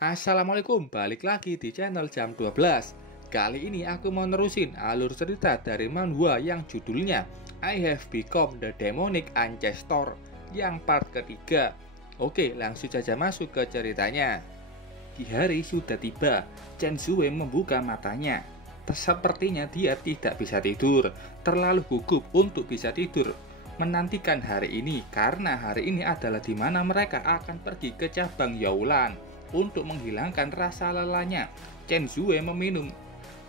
Assalamualaikum, balik lagi di channel Jam 12. Kali ini aku mau nerusin alur cerita dari manhwa yang judulnya I Have Become the Demonic Ancestor yang part ketiga. Oke, langsung saja masuk ke ceritanya. Di hari sudah tiba, Chen Zue membuka matanya. Sepertinya dia tidak bisa tidur, terlalu gugup untuk bisa tidur. Menantikan hari ini karena hari ini adalah di mana mereka akan pergi ke cabang Yaulan. Untuk menghilangkan rasa lelahnya, Chen Zue meminum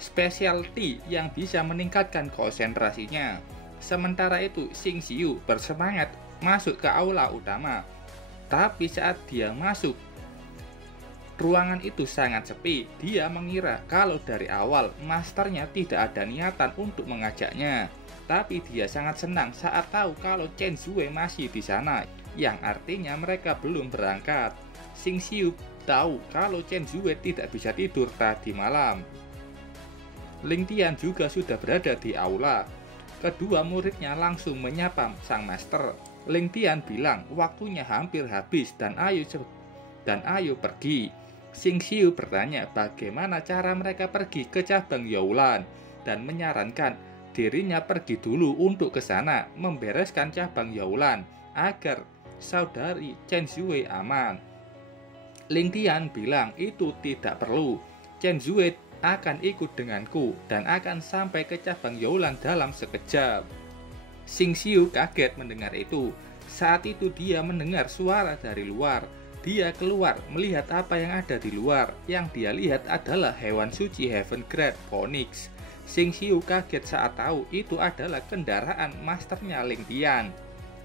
specialty yang bisa meningkatkan konsentrasinya. Sementara itu, Xing Xiu bersemangat masuk ke aula utama. Tapi saat dia masuk, ruangan itu sangat sepi. Dia mengira kalau dari awal masternya tidak ada niatan untuk mengajaknya. Tapi dia sangat senang saat tahu kalau Chen Zue masih di sana, yang artinya mereka belum berangkat. Xing Xiu tahu kalau Chen Zue tidak bisa tidur tadi malam. Ling Tian juga sudah berada di aula. Kedua muridnya langsung menyapa sang master. Ling Tian bilang waktunya hampir habis dan ayo pergi. Xing Xiu bertanya bagaimana cara mereka pergi ke cabang Yaulan dan menyarankan dirinya pergi dulu untuk ke sana membereskan cabang Yaulan agar saudari Chen Zue aman. Ling Tian bilang itu tidak perlu. Chen Zue akan ikut denganku dan akan sampai ke cabang Yaulan dalam sekejap. Xing Xiu kaget mendengar itu. Saat itu dia mendengar suara dari luar. Dia keluar melihat apa yang ada di luar. Yang dia lihat adalah hewan suci Heaven Grade Phoenix. Xing Xiu kaget saat tahu itu adalah kendaraan masternya Ling Tian.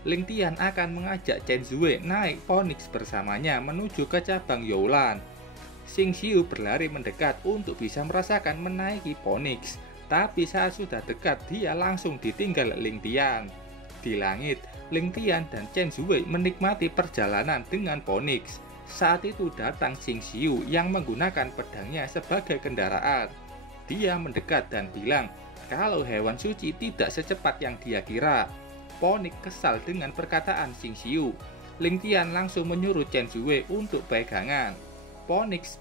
Ling Tian akan mengajak Chen Zue naik Phoenix bersamanya menuju ke cabang Yaulan. Xing Xiu berlari mendekat untuk bisa merasakan menaiki Phoenix. Tapi saat sudah dekat dia langsung ditinggal Ling Tian. Di langit, Ling Tian dan Chen Zue menikmati perjalanan dengan Phoenix. Saat itu datang Xing Xiu yang menggunakan pedangnya sebagai kendaraan. Dia mendekat dan bilang kalau hewan suci tidak secepat yang dia kira. Phoenix kesal dengan perkataan Xing Xiu. Ling Tian langsung menyuruh Chen Zue untuk pegangan. Phoenix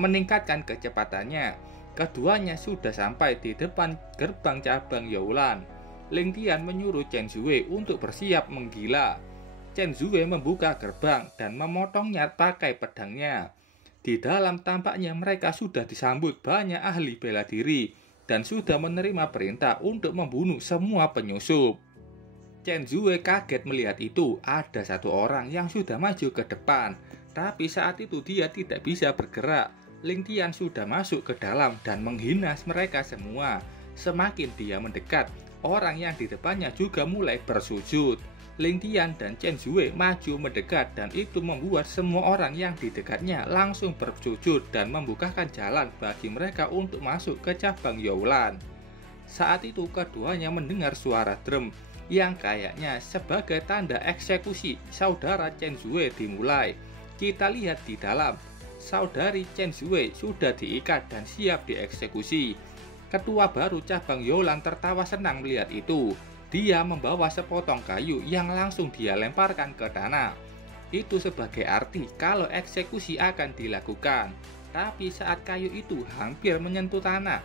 meningkatkan kecepatannya. Keduanya sudah sampai di depan gerbang cabang Yaulan. Ling Tian menyuruh Chen Zue untuk bersiap menggila. Chen Zue membuka gerbang dan memotongnya pakai pedangnya. Di dalam tampaknya mereka sudah disambut banyak ahli bela diri dan sudah menerima perintah untuk membunuh semua penyusup. Chen Zue kaget melihat itu ada satu orang yang sudah maju ke depan, tapi saat itu dia tidak bisa bergerak. Ling Tian sudah masuk ke dalam dan menghina mereka semua. Semakin dia mendekat, orang yang di depannya juga mulai bersujud. Ling Tian dan Chen Zue maju mendekat dan itu membuat semua orang yang di dekatnya langsung bersujud dan membukakan jalan bagi mereka untuk masuk ke cabang Yaulan. Saat itu keduanya mendengar suara drum yang kayaknya sebagai tanda eksekusi saudara Chen Zue dimulai. Kita lihat di dalam, saudari Chen Zue sudah diikat dan siap dieksekusi. Ketua baru cabang Yaulan tertawa senang melihat itu. Dia membawa sepotong kayu yang langsung dia lemparkan ke tanah. Itu sebagai arti kalau eksekusi akan dilakukan. Tapi saat kayu itu hampir menyentuh tanah,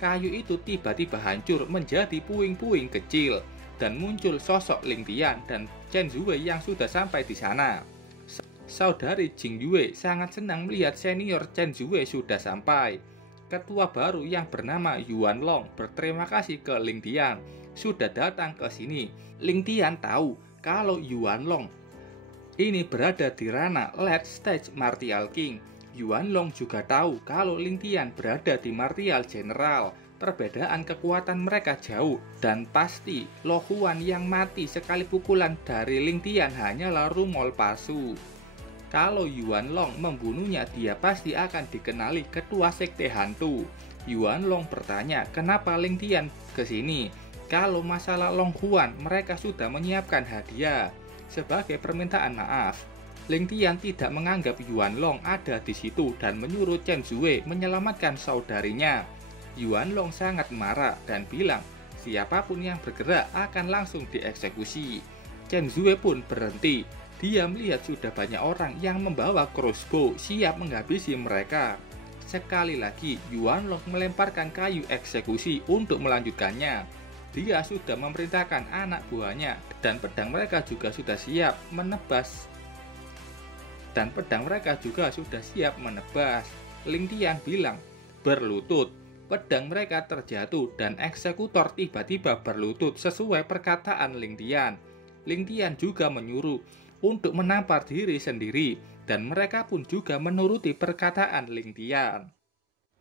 kayu itu tiba-tiba hancur menjadi puing-puing kecil. Dan muncul sosok Ling Tian dan Chen Zue yang sudah sampai di sana. Saudari Jing Yue sangat senang melihat senior Chen Zue sudah sampai. Ketua baru yang bernama Yuan Long berterima kasih ke Ling Tian sudah datang ke sini. Ling Tian tahu kalau Yuan Long ini berada di ranah late stage Martial King. Yuan Long juga tahu kalau Ling Tian berada di Martial General. Perbedaan kekuatan mereka jauh dan pasti Lo Huan yang mati sekali pukulan dari Ling Tian hanyalah rumor palsu. Kalau Yuan Long membunuhnya dia pasti akan dikenali ketua sekte hantu. Yuan Long bertanya kenapa Ling Tian ke sini. Kalau masalah Long Huan mereka sudah menyiapkan hadiah sebagai permintaan maaf. Ling Tian tidak menganggap Yuan Long ada di situ dan menyuruh Chen Zue menyelamatkan saudarinya. Yuan Long sangat marah dan bilang siapapun yang bergerak akan langsung dieksekusi. Chen Zue pun berhenti. Dia melihat sudah banyak orang yang membawa crossbow siap menghabisi mereka. Sekali lagi, Yuan Long melemparkan kayu eksekusi untuk melanjutkannya. Dia sudah memerintahkan anak buahnya dan pedang mereka juga sudah siap menebas. Ling Tian bilang, berlutut. Pedang mereka terjatuh dan eksekutor tiba-tiba berlutut sesuai perkataan Ling Tian. Ling Tian juga menyuruh untuk menampar diri sendiri dan mereka pun juga menuruti perkataan Ling Tian.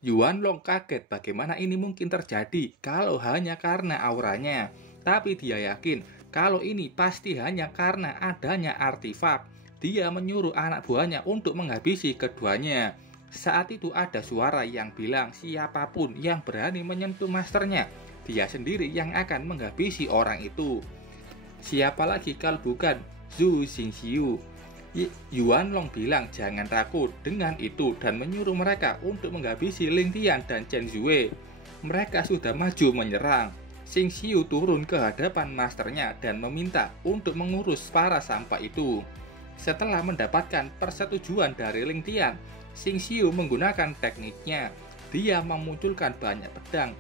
Yuan Long kaget bagaimana ini mungkin terjadi kalau hanya karena auranya, tapi dia yakin kalau ini pasti hanya karena adanya artefak. Dia menyuruh anak buahnya untuk menghabisi keduanya. Saat itu ada suara yang bilang siapapun yang berani menyentuh masternya, dia sendiri yang akan menghabisi orang itu. Siapa lagi kalau bukan Zhu Xingxiu. Yuan Long bilang jangan takut dengan itu dan menyuruh mereka untuk menghabisi Ling Tian dan Chen Zue. Mereka sudah maju menyerang. Xingxiu turun ke hadapan masternya dan meminta untuk mengurus para sampah itu. Setelah mendapatkan persetujuan dari Ling Tian, Xingxiu menggunakan tekniknya. Dia memunculkan banyak pedang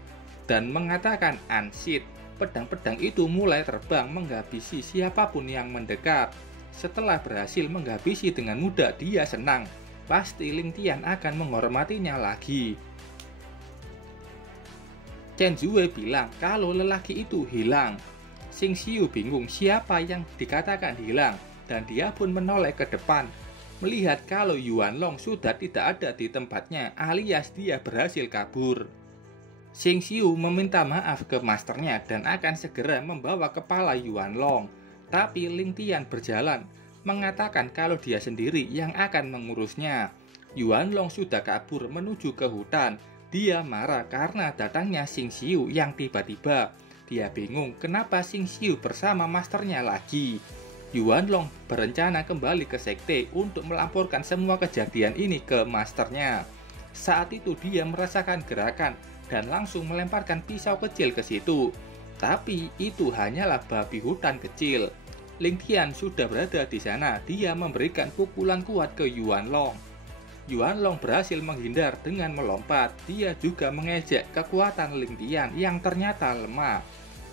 dan mengatakan "Unseat". Pedang-pedang itu mulai terbang menghabisi siapapun yang mendekat. Setelah berhasil menghabisi dengan mudah, dia senang. Pasti Ling Tian akan menghormatinya lagi. Chen Zue bilang kalau lelaki itu hilang. Xingxiu bingung siapa yang dikatakan hilang dan dia pun menoleh ke depan. Melihat kalau Yuan Long sudah tidak ada di tempatnya alias dia berhasil kabur. Xingxiu meminta maaf ke masternya dan akan segera membawa kepala Yuan Long. Tapi Ling Tian berjalan, mengatakan kalau dia sendiri yang akan mengurusnya. Yuan Long sudah kabur menuju ke hutan. Dia marah karena datangnya Xingxiu yang tiba-tiba. Dia bingung kenapa Xingxiu bersama masternya lagi. Yuan Long berencana kembali ke sekte untuk melaporkan semua kejadian ini ke masternya. Saat itu dia merasakan gerakan dan langsung melemparkan pisau kecil ke situ. Tapi itu hanyalah babi hutan kecil. Ling Tian sudah berada di sana. Dia memberikan pukulan kuat ke Yuan Long. Yuan Long berhasil menghindar dengan melompat. Dia juga mengejek kekuatan Ling Tian yang ternyata lemah.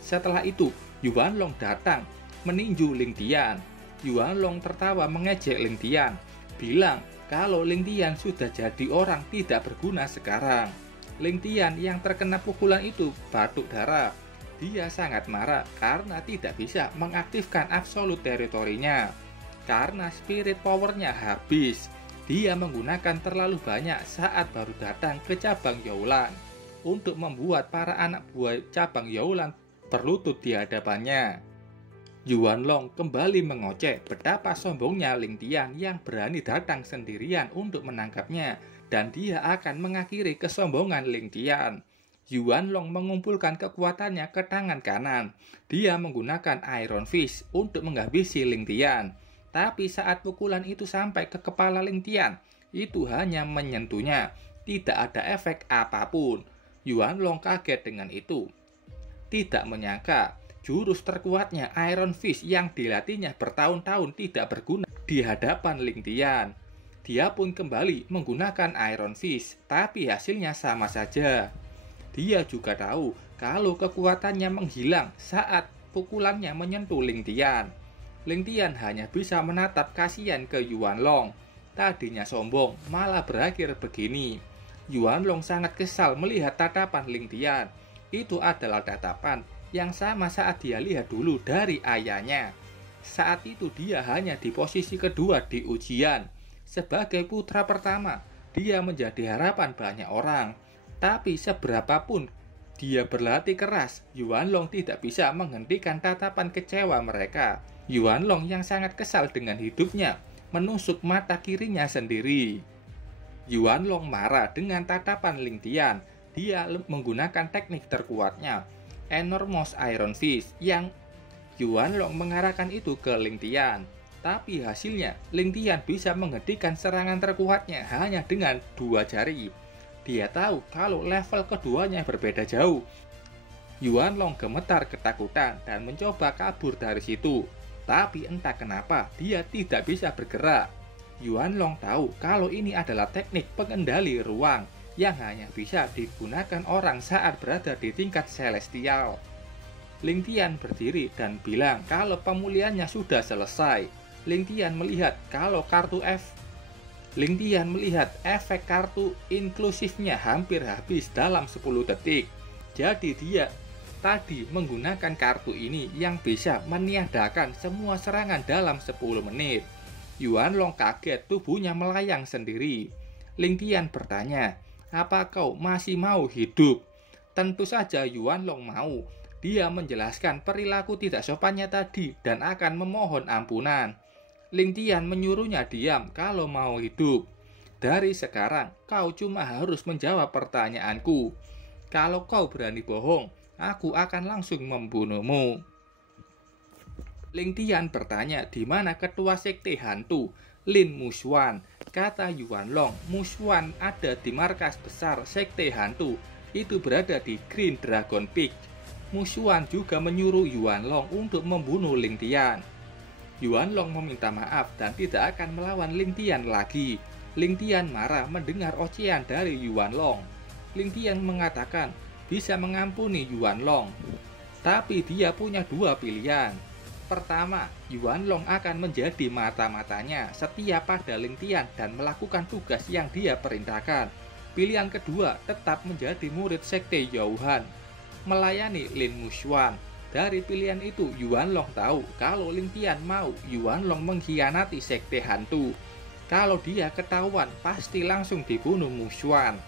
Setelah itu, Yuan Long datang meninju Ling Tian. Yuan Long tertawa mengejek Ling Tian, bilang kalau Ling Tian sudah jadi orang tidak berguna sekarang. Ling Tian yang terkena pukulan itu batuk darah. Dia sangat marah karena tidak bisa mengaktifkan absolut teritorinya. Karena spirit powernya habis. Dia menggunakan terlalu banyak saat baru datang ke cabang Youlan untuk membuat para anak buah cabang Youlan berlutut di hadapannya. Yuan Long kembali mengoceh betapa sombongnya Ling Tian yang berani datang sendirian untuk menangkapnya, dan dia akan mengakhiri kesombongan Ling Tian. Yuan Long mengumpulkan kekuatannya ke tangan kanan. Dia menggunakan Iron Fist untuk menghabisi Ling Tian. Tapi saat pukulan itu sampai ke kepala Ling Tian, itu hanya menyentuhnya, tidak ada efek apapun. Yuan Long kaget dengan itu. Tidak menyangka jurus terkuatnya Iron Fist yang dilatihnya bertahun-tahun tidak berguna di hadapan Ling Tian. Dia pun kembali menggunakan Iron Fist, tapi hasilnya sama saja. Dia juga tahu kalau kekuatannya menghilang saat pukulannya menyentuh Ling Tian. Ling Tian hanya bisa menatap kasihan ke Yuan Long. Tadinya sombong, malah berakhir begini. Yuan Long sangat kesal melihat tatapan Ling Tian. Itu adalah tatapan yang sama saat dia lihat dulu dari ayahnya. Saat itu dia hanya di posisi kedua di ujian. Sebagai putra pertama, dia menjadi harapan banyak orang. Tapi seberapapun dia berlatih keras, Yuan Long tidak bisa menghentikan tatapan kecewa mereka. Yuan Long yang sangat kesal dengan hidupnya, menusuk mata kirinya sendiri. Yuan Long marah dengan tatapan Ling Tian. Dia menggunakan teknik terkuatnya, Enormous Iron Fist, yang Yuan Long mengarahkan itu ke Ling Tian. Tapi hasilnya, Ling Tian bisa menghentikan serangan terkuatnya hanya dengan 2 jari. Dia tahu kalau level keduanya berbeda jauh. Yuan Long gemetar ketakutan dan mencoba kabur dari situ. Tapi entah kenapa dia tidak bisa bergerak. Yuan Long tahu kalau ini adalah teknik pengendali ruang yang hanya bisa digunakan orang saat berada di tingkat celestial. Ling Tian berdiri dan bilang kalau pemulihannya sudah selesai. Ling Tian melihat efek kartu inklusifnya hampir habis dalam 10 detik. Jadi dia tadi menggunakan kartu ini yang bisa meniadakan semua serangan dalam 10 menit. Yuan Long kaget, tubuhnya melayang sendiri. Ling Tian bertanya, "Apa kau masih mau hidup?" Tentu saja Yuan Long mau. Dia menjelaskan perilaku tidak sopannya tadi dan akan memohon ampunan. Ling Tian menyuruhnya diam kalau mau hidup. "Dari sekarang, kau cuma harus menjawab pertanyaanku. Kalau kau berani bohong, aku akan langsung membunuhmu." Ling Tian bertanya di mana ketua sekte hantu, Lin Muxuan. Kata Yuan Long, Muxuan ada di markas besar sekte hantu. Itu berada di Green Dragon Peak. Muxuan juga menyuruh Yuan Long untuk membunuh Ling Tian. Yuan Long meminta maaf dan tidak akan melawan Ling Tian lagi. Ling Tian marah mendengar ocehan dari Yuan Long. Ling Tian mengatakan bisa mengampuni Yuan Long, tapi dia punya dua pilihan. Pertama, Yuan Long akan menjadi mata-matanya setia pada Ling Tian dan melakukan tugas yang dia perintahkan. Pilihan kedua, tetap menjadi murid sekte Youhan, melayani Lin Muxuan. Dari pilihan itu, Yuan Long tahu kalau Ling Tian mau Yuan Long mengkhianati sekte hantu. Kalau dia ketahuan, pasti langsung dibunuh Muxuan.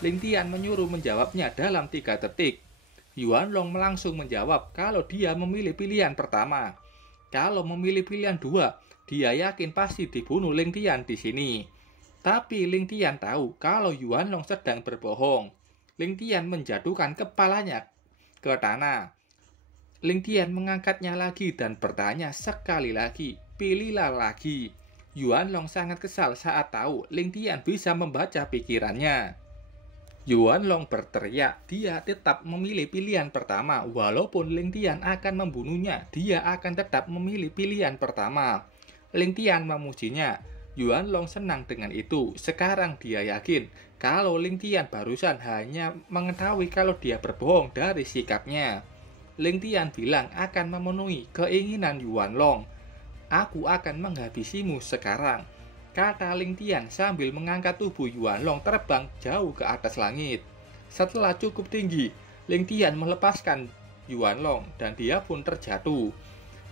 Ling Tian menyuruh menjawabnya dalam 3 detik. Yuan Long langsung menjawab kalau dia memilih pilihan pertama. Kalau memilih pilihan 2, dia yakin pasti dibunuh Ling Tian di sini. Tapi Ling Tian tahu kalau Yuan Long sedang berbohong. Ling Tian menjatuhkan kepalanya ke tanah. Ling Tian mengangkatnya lagi dan bertanya sekali lagi, "Pilihlah lagi." Yuan Long sangat kesal saat tahu Ling Tian bisa membaca pikirannya. Yuan Long berteriak, dia tetap memilih pilihan pertama. Walaupun Ling Tian akan membunuhnya, dia akan tetap memilih pilihan pertama. Ling Tian memujinya. Yuan Long senang dengan itu. Sekarang dia yakin kalau Ling Tian barusan hanya mengetahui kalau dia berbohong dari sikapnya. Ling Tian bilang akan memenuhi keinginan Yuan Long. "Aku akan menghabisimu sekarang," kata Ling Tian sambil mengangkat tubuh Yuan Long terbang jauh ke atas langit. Setelah cukup tinggi, Ling Tian melepaskan Yuan Long dan dia pun terjatuh.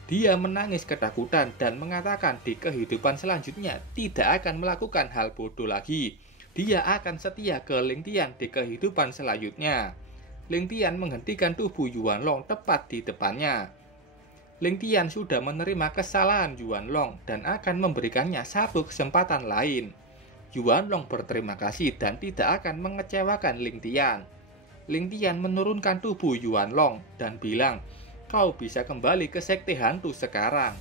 Dia menangis ketakutan dan mengatakan di kehidupan selanjutnya tidak akan melakukan hal bodoh lagi. Dia akan setia ke Ling Tian di kehidupan selanjutnya. Ling Tian menghentikan tubuh Yuan Long tepat di depannya. Ling Tian sudah menerima kesalahan Yuan Long dan akan memberikannya satu kesempatan lain. Yuan Long berterima kasih dan tidak akan mengecewakan Ling Tian. Ling Tian menurunkan tubuh Yuan Long dan bilang, "Kau bisa kembali ke sekte hantu sekarang."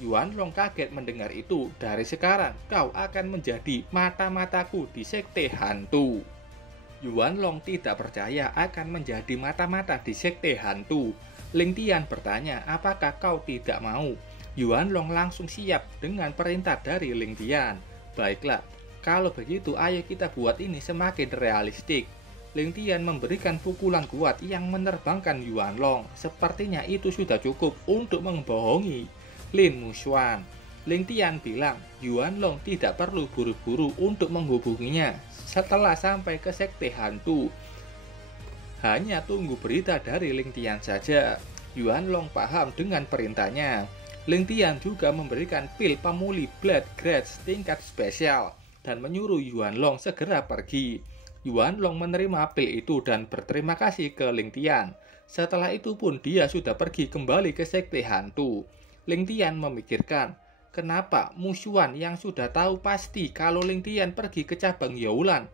Yuan Long kaget mendengar itu. "Dari sekarang kau akan menjadi mata-mataku di sekte hantu." Yuan Long tidak percaya akan menjadi mata-mata di sekte hantu. Ling Tian bertanya, "Apakah kau tidak mau?" Yuan Long langsung siap dengan perintah dari Ling Tian. "Baiklah, kalau begitu ayo kita buat ini semakin realistik." Ling Tian memberikan pukulan kuat yang menerbangkan Yuan Long. Sepertinya itu sudah cukup untuk membohongi Lin Muxuan. Ling Tian bilang Yuan Long tidak perlu buru-buru untuk menghubunginya setelah sampai ke sekte hantu. Hanya tunggu berita dari Ling Tian saja. Yuan Long paham dengan perintahnya. Ling Tian juga memberikan pil pemulih Blood Grades tingkat spesial dan menyuruh Yuan Long segera pergi. Yuan Long menerima pil itu dan berterima kasih ke Ling Tian. Setelah itu pun dia sudah pergi kembali ke sekte hantu. Ling Tian memikirkan, kenapa Muxuan yang sudah tahu pasti kalau Ling Tian pergi ke cabang Youlan?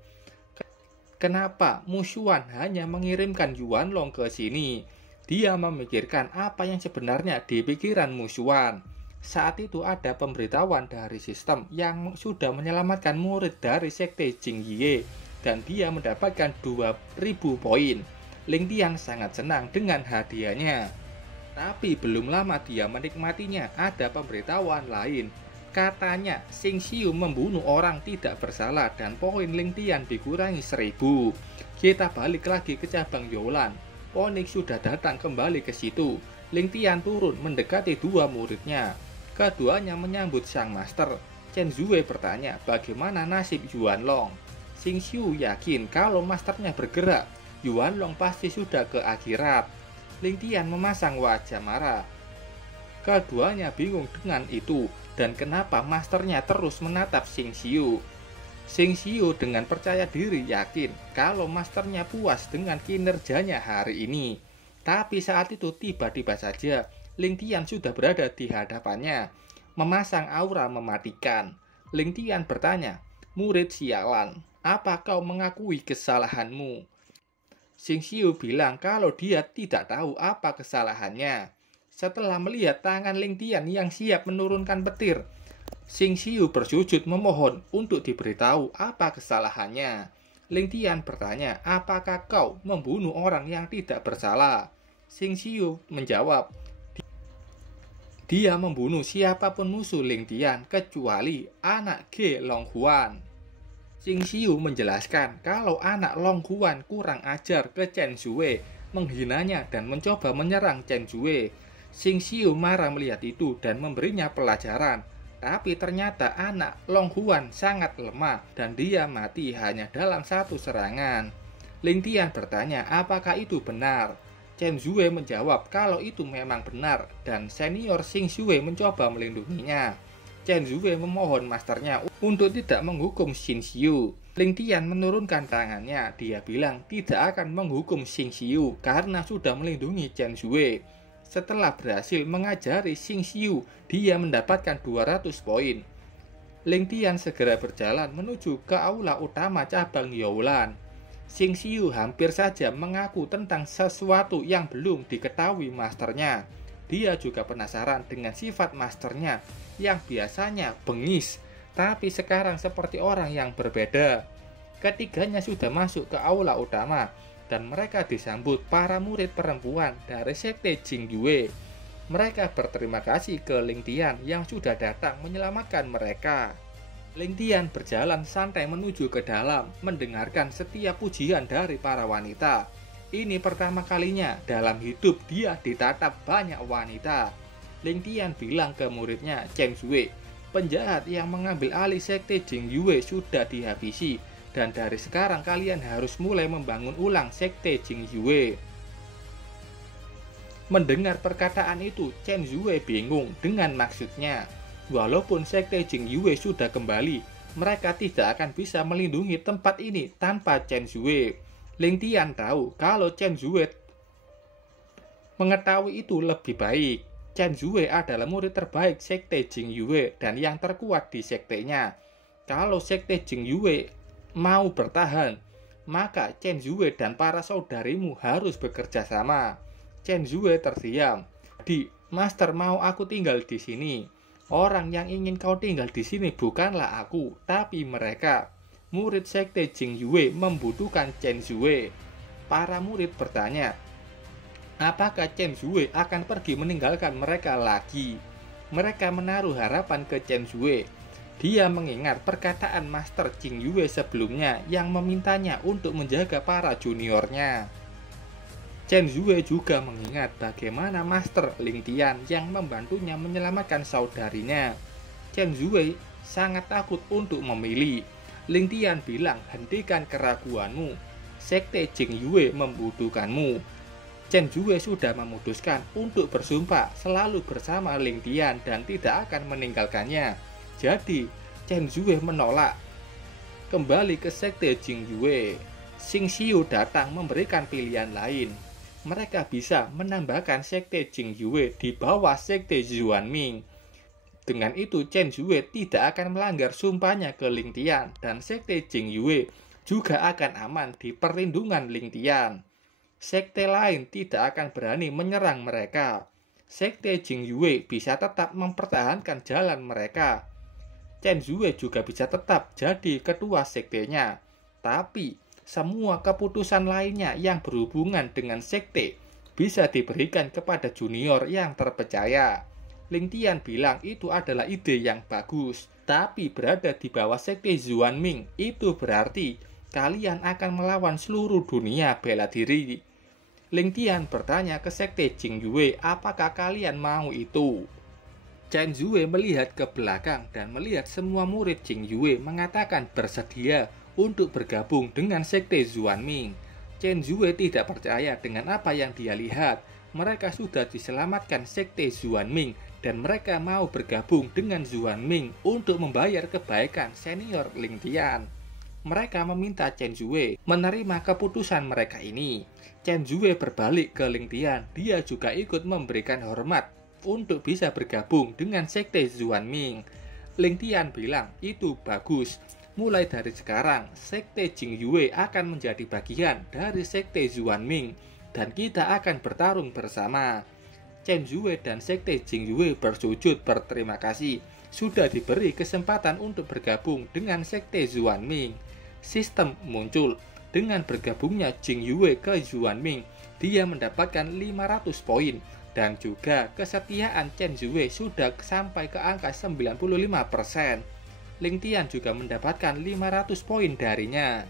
Kenapa Muxuan hanya mengirimkan Yuan Long ke sini? Dia memikirkan apa yang sebenarnya di pikiran Muxuan. Saat itu ada pemberitahuan dari sistem yang sudah menyelamatkan murid dari sekte Jingye dan dia mendapatkan 2000 poin. Ling Tian sangat senang dengan hadiahnya. Tapi belum lama dia menikmatinya, ada pemberitahuan lain. Katanya Xing Xiu membunuh orang tidak bersalah dan poin Ling Tian dikurangi 1000. Kita balik lagi ke cabang Youlan. Onyx sudah datang kembali ke situ. Ling Tian turun mendekati dua muridnya. Keduanya menyambut sang master. Chen Zue bertanya bagaimana nasib Yuan Long. Xing Xiu yakin kalau masternya bergerak, Yuan Long pasti sudah ke akhirat. Ling Tian memasang wajah marah. Keduanya bingung dengan itu dan kenapa masternya terus menatap Xing Xiu. Xing Xiu dengan percaya diri yakin kalau masternya puas dengan kinerjanya hari ini. Tapi saat itu tiba-tiba saja Ling Tian sudah berada di hadapannya, memasang aura mematikan. Ling Tian bertanya, "Murid sialan, apa kau mengakui kesalahanmu?" Xing Xiu bilang kalau dia tidak tahu apa kesalahannya. Setelah melihat tangan Ling Tian yang siap menurunkan petir, Xing Xiu bersujud memohon untuk diberitahu apa kesalahannya. Ling Tian bertanya, apakah kau membunuh orang yang tidak bersalah? Xing Xiu menjawab, dia membunuh siapapun musuh Ling Tian kecuali anak Ge Longhuan. Xing Xiu menjelaskan kalau anak Longhuan kurang ajar ke Chen Zue, menghinanya dan mencoba menyerang Chen Zue. Xing Xiu marah melihat itu dan memberinya pelajaran. Tapi ternyata anak Longhuan sangat lemah dan dia mati hanya dalam satu serangan. Ling Tian bertanya apakah itu benar. Chen Zue menjawab kalau itu memang benar dan senior Xing Zue mencoba melindunginya. Chen Zue memohon masternya untuk tidak menghukum Xing Xiu. Ling Tian menurunkan tangannya. Dia bilang tidak akan menghukum Xing Xiu karena sudah melindungi Chen Zue. Setelah berhasil mengajari Xing Xiu, dia mendapatkan 200 poin. Ling Tian segera berjalan menuju ke aula utama cabang Youlan. Xing Xiu hampir saja mengaku tentang sesuatu yang belum diketahui masternya. Dia juga penasaran dengan sifat masternya yang biasanya bengis, tapi sekarang seperti orang yang berbeda. Ketiganya sudah masuk ke aula utama dan mereka disambut para murid perempuan dari sekte Jingyue. Mereka berterima kasih ke Ling Tian yang sudah datang menyelamatkan mereka. Ling Tian berjalan santai menuju ke dalam, mendengarkan setiap pujian dari para wanita. Ini pertama kalinya dalam hidup dia ditatap banyak wanita. Ling Tian bilang ke muridnya Chen Zue, penjahat yang mengambil alih sekte Jingyue sudah dihabisi dan dari sekarang kalian harus mulai membangun ulang sekte Jingyue. Mendengar perkataan itu, Chen Zue bingung dengan maksudnya. Walaupun sekte Jingyue sudah kembali, mereka tidak akan bisa melindungi tempat ini tanpa Chen Zue. Ling Tian tahu kalau Chen Zue mengetahui itu lebih baik. Chen Zue adalah murid terbaik sekte Jingyue dan yang terkuat di sektenya. Kalau sekte Jingyue mau bertahan, maka Chen Zue dan para saudarimu harus bekerja sama. Chen Zue terdiam. Di, Master mau aku tinggal di sini. Orang yang ingin kau tinggal di sini bukanlah aku, tapi mereka. Murid sekte Jingyue membutuhkan Chen Zue. Para murid bertanya, apakah Chen Zue akan pergi meninggalkan mereka lagi? Mereka menaruh harapan ke Chen Zue. Dia mengingat perkataan Master Jingyue sebelumnya yang memintanya untuk menjaga para juniornya. Chen Zue juga mengingat bagaimana Master Ling Tian yang membantunya menyelamatkan saudarinya. Chen Zue sangat takut untuk memilih. Ling Tian bilang, hentikan keraguanmu. Sekte Jingyue membutuhkanmu. Chen Zue sudah memutuskan untuk bersumpah selalu bersama Ling Tian dan tidak akan meninggalkannya. Jadi, Chen Zue menolak kembali ke sekte Jingyue. Xing Xiu datang memberikan pilihan lain. Mereka bisa menambahkan sekte Jingyue di bawah sekte Xuanming. Dengan itu, Chen Zue tidak akan melanggar sumpahnya ke Ling Tian dan sekte Jingyue juga akan aman di perlindungan Ling Tian. Sekte lain tidak akan berani menyerang mereka. Sekte Jingyue bisa tetap mempertahankan jalan mereka. Chen Zue juga bisa tetap jadi ketua sektenya. Tapi semua keputusan lainnya yang berhubungan dengan sekte bisa diberikan kepada junior yang terpercaya. Ling Tian bilang itu adalah ide yang bagus, tapi berada di bawah sekte Xuanming itu berarti kalian akan melawan seluruh dunia bela diri. Ling Tian bertanya ke sekte Jingyue apakah kalian mau itu. Chen Zue melihat ke belakang dan melihat semua murid Jingyue mengatakan bersedia untuk bergabung dengan sekte Xuanming. Chen Zue tidak percaya dengan apa yang dia lihat. Mereka sudah diselamatkan sekte Xuanming dan mereka mau bergabung dengan Xuanming untuk membayar kebaikan senior Ling Tian. Mereka meminta Chen Zue menerima keputusan mereka ini. Chen Zue berbalik ke Ling Tian, dia juga ikut memberikan hormat untuk bisa bergabung dengan sekte Xuanming. Ling Tian bilang itu bagus. Mulai dari sekarang, sekte Jingyue akan menjadi bagian dari sekte Xuanming dan kita akan bertarung bersama. Chen Zue dan sekte Jingyue bersujud berterima kasih sudah diberi kesempatan untuk bergabung dengan sekte Xuanming. Sistem muncul. Dengan bergabungnya Jingyue ke Xuanming, dia mendapatkan 500 poin dan juga kesetiaan Chen Zue sudah sampai ke angka 95%. Ling Tian juga mendapatkan 500 poin darinya.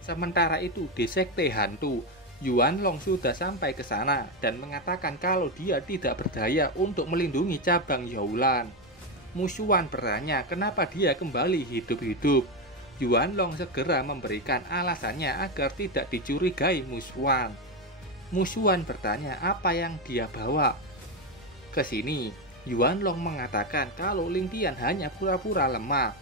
Sementara itu di sekte hantu, Yuan Long sudah sampai ke sana dan mengatakan kalau dia tidak berdaya untuk melindungi cabang Youlan. Musuhan bertanya kenapa dia kembali hidup-hidup. Yuan Long segera memberikan alasannya agar tidak dicurigai Musuhan. Musuhan bertanya apa yang dia bawa ke sini. Yuan Long mengatakan kalau Ling Tian hanya pura-pura lemah.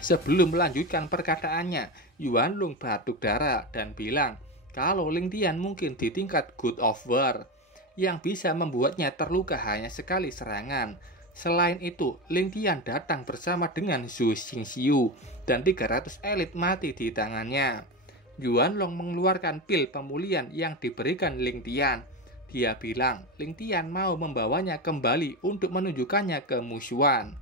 Sebelum melanjutkan perkataannya, Yuan Long batuk darah dan bilang kalau Ling Tian mungkin di tingkat God of War yang bisa membuatnya terluka hanya sekali serangan. Selain itu, Ling Tian datang bersama dengan Zhu Xingxiu dan 300 elit mati di tangannya. Yuan Long mengeluarkan pil pemulihan yang diberikan Ling Tian. Dia bilang Ling Tian mau membawanya kembali untuk menunjukkannya ke Musuhan.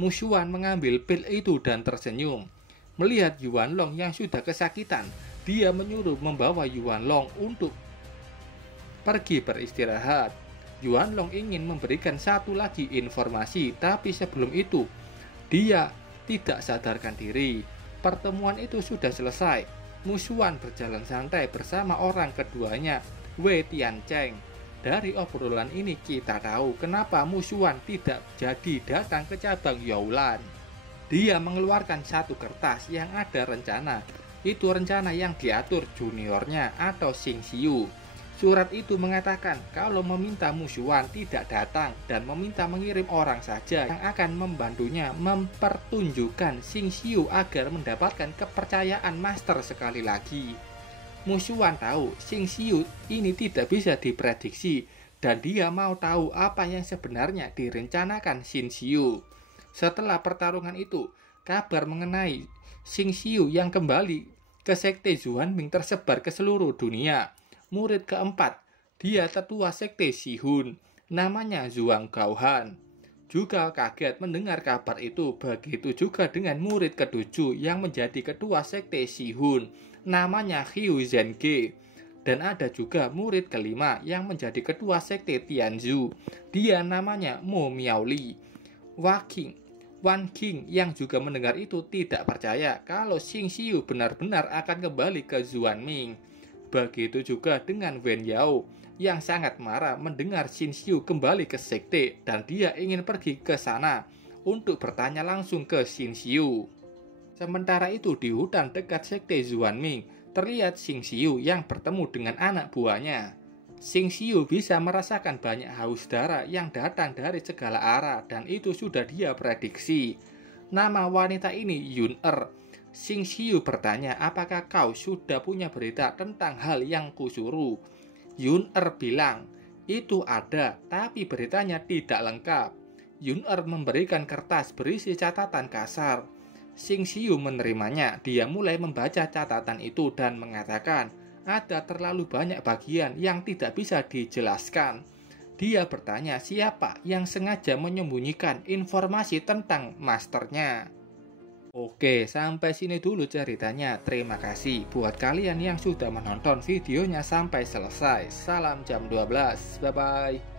Musuhan mengambil pil itu dan tersenyum. Melihat Yuan Long yang sudah kesakitan, dia menyuruh membawa Yuan Long untuk pergi beristirahat. Yuan Long ingin memberikan satu lagi informasi, tapi sebelum itu, dia tidak sadarkan diri. Pertemuan itu sudah selesai. Musuhan berjalan santai bersama orang keduanya, Wei Tiancheng. Dari obrolan ini kita tahu kenapa Musuhan tidak jadi datang ke cabang Youlan. Dia mengeluarkan satu kertas yang ada rencana. Itu rencana yang diatur juniornya atau Xingxiu. Surat itu mengatakan kalau meminta Musuhan tidak datang dan meminta mengirim orang saja yang akan membantunya mempertunjukkan Xingxiu agar mendapatkan kepercayaan master sekali lagi. Musuhan tahu Xingxiu ini tidak bisa diprediksi dan dia mau tahu apa yang sebenarnya direncanakan Xingxiu. Setelah pertarungan itu, kabar mengenai Xingxiu yang kembali ke sekte Xuanming tersebar ke seluruh dunia. Murid keempat, dia tetua sekte Shihun, namanya Zhuang Gaohan. Juga kaget mendengar kabar itu, begitu juga dengan murid ketujuh yang menjadi ketua sekte Shihun, namanya Qiu Zhenge. Dan ada juga murid kelima yang menjadi ketua sekte Tianzhu, dia namanya Mo Miaoli. Wan Qing yang juga mendengar itu tidak percaya kalau Xingxiu benar-benar akan kembali ke Xuanming. Begitu juga dengan Wen Yao yang sangat marah mendengar Xingxiu kembali ke sekte dan dia ingin pergi ke sana untuk bertanya langsung ke Xingxiu. Sementara itu di hutan dekat sekte Xuanming terlihat Xingxiu yang bertemu dengan anak buahnya. Xingxiu bisa merasakan banyak haus darah yang datang dari segala arah dan itu sudah dia prediksi. Nama wanita ini Yun Xingxiu bertanya apakah kau sudah punya berita tentang hal yang kusuruh. Yun bilang itu ada tapi beritanya tidak lengkap. Yun memberikan kertas berisi catatan kasar. Xingxiu menerimanya. Dia mulai membaca catatan itu dan mengatakan ada terlalu banyak bagian yang tidak bisa dijelaskan. Dia bertanya siapa yang sengaja menyembunyikan informasi tentang masternya. Oke, sampai sini dulu ceritanya. Terima kasih buat kalian yang sudah menonton videonya sampai selesai. Salam jam 12. Bye-bye.